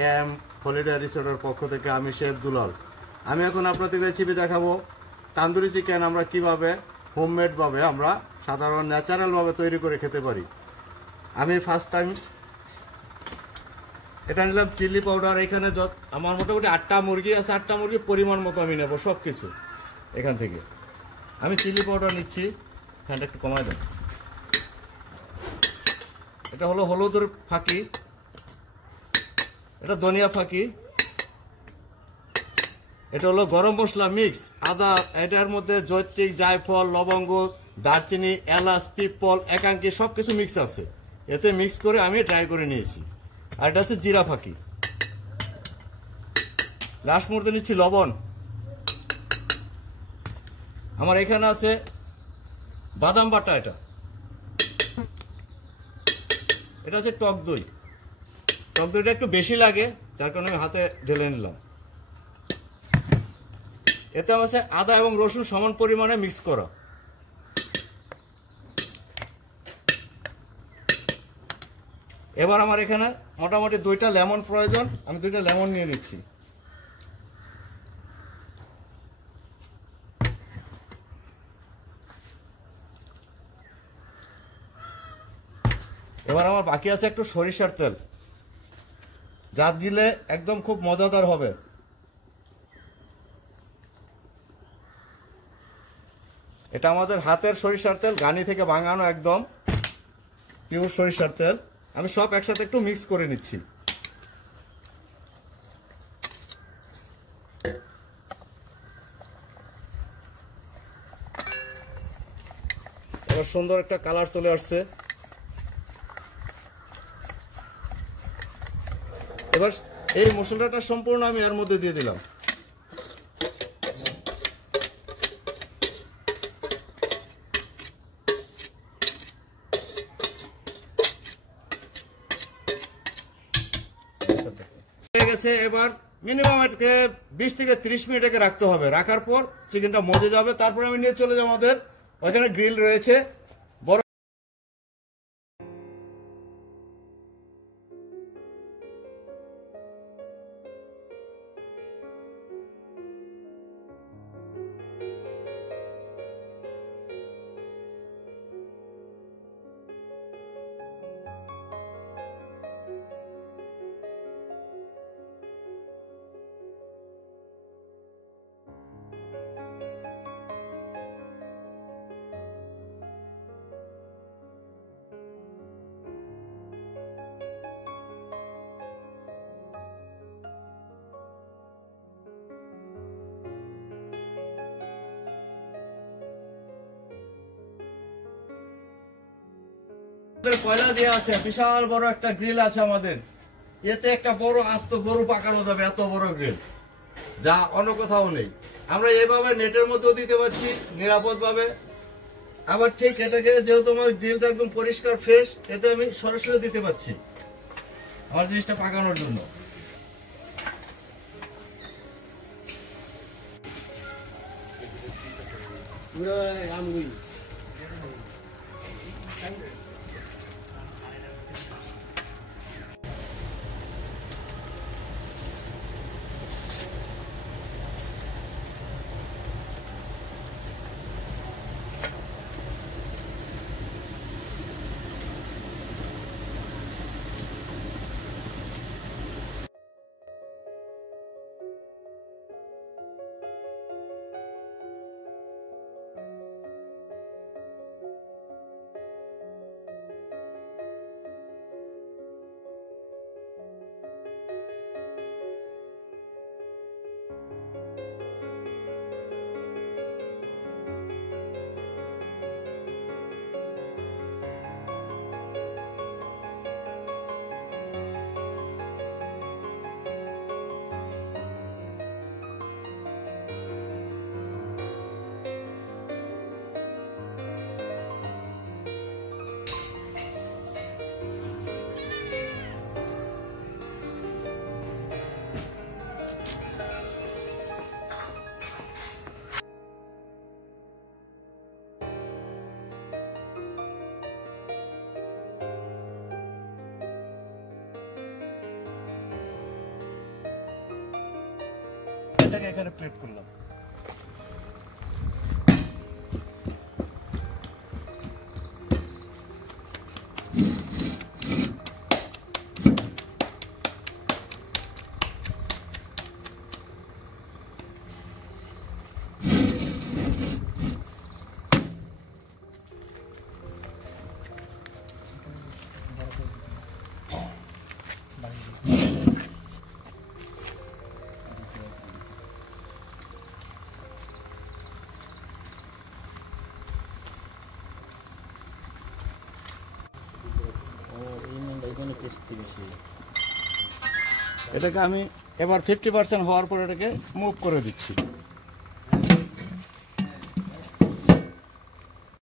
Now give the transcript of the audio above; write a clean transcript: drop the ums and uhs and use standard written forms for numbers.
M holiday রিসোর্টের পক্ষ থেকে আমি শেফ দুলাল। আমি এখন আপনাদের রেসিপি দেখাবো তান্দুরি চিকেন আমরা কিভাবে হোমমেড ভাবে আমরা সাধারণ ন্যাচারাল ভাবে তৈরি করে খেতে পারি। আমি ফার্স্ট টাইম এটা নিলাম চিলি পাউডার। এখানে আমার মোটামুটি 8টা মুরগি আছে, 8টা মুরগি পরিমাণ মতো আমি নেব সব কিছু। এখান থেকে আমি চিলি পাউডার নিচ্ছি, ফ্যানটা একটু কমায় দেন। এটা হলো হলুদের ফাঁকি, এটা ধনিয়া ফাঁকি, এটা হলো গরম মশলা মিক্স, আদা, এটার মধ্যে জৈত্রিক, জায়ফল, লবঙ্গ, দারচিনি, এলাচ, পিপল, একাঙ্কি সব কিছু মিক্স আছে। এতে মিক্স করে আমি ড্রাই করে নিয়েছি। আর এটা হচ্ছে জিরা ফাঁকি। লাস্ট মুহূর্তে নিচ্ছি লবণ। আমার এখানে আছে বাদাম বাটা, এটা হচ্ছে টক দই। টক দইটা একটু বেশি লাগে, যার কারণে আমি হাতে ঢেলে নিলাম। এতে আমার আদা এবং রসুন সমান পরিমাণে মিক্স করা। এবার আমার এখানে মোটামুটি 2টা লেমন প্রয়োজন, আমি 2টা লেমন নিয়ে নিচ্ছি। এবার আমার বাকি আছে একটু সরিষার তেল, যা দিলে একদম খুব মজাদার হবে। এটা আমাদের হাতের সরিষার তেল, গানি থেকে ভাঙানো একদম পিওর সরিষার তেল। আমি সব একসাথে একটু মিক্স করে নিচ্ছি। এবার সুন্দর একটা কালার চলে আসছে। এবার এই মশলাটা সম্পূর্ণ আমি এর মধ্যে দিয়ে দিলাম। হয়ে গেছে। এবার মিনিমাম 20 থেকে 30 মিনিট একে রাখতে হবে। রাখার পর চিকেনটা মজে যাবে। তারপরে আমি নিয়ে চলে যাবো, আমাদের ওখানে গ্রিল রয়েছে। কয়লা দিয়ে আছে, বিশাল বড় একটা গ্রিল আছে আমাদের। এতে একটা বড় আস্ত গরু পাকানো যাবে, এত বড় গ্রিল, যা অন্য কোথাও নেই। আমরা এইভাবে নেটের মধ্যেও দিতে পারছি নিরাপদ ভাবে। আবার ঠিক এটাকে যেহেতু আমার গ্রিলটা একদম পরিষ্কার ফ্রেশ, এতে আমি সরাসরি দিতে পারছি আমার জিনিসটা পাকানোর জন্য। এটাকে এখানে প্লেট করলাম। এটাকে আমি এবার 50% হওয়ার পর এটাকে মুভ করে দিচ্ছি।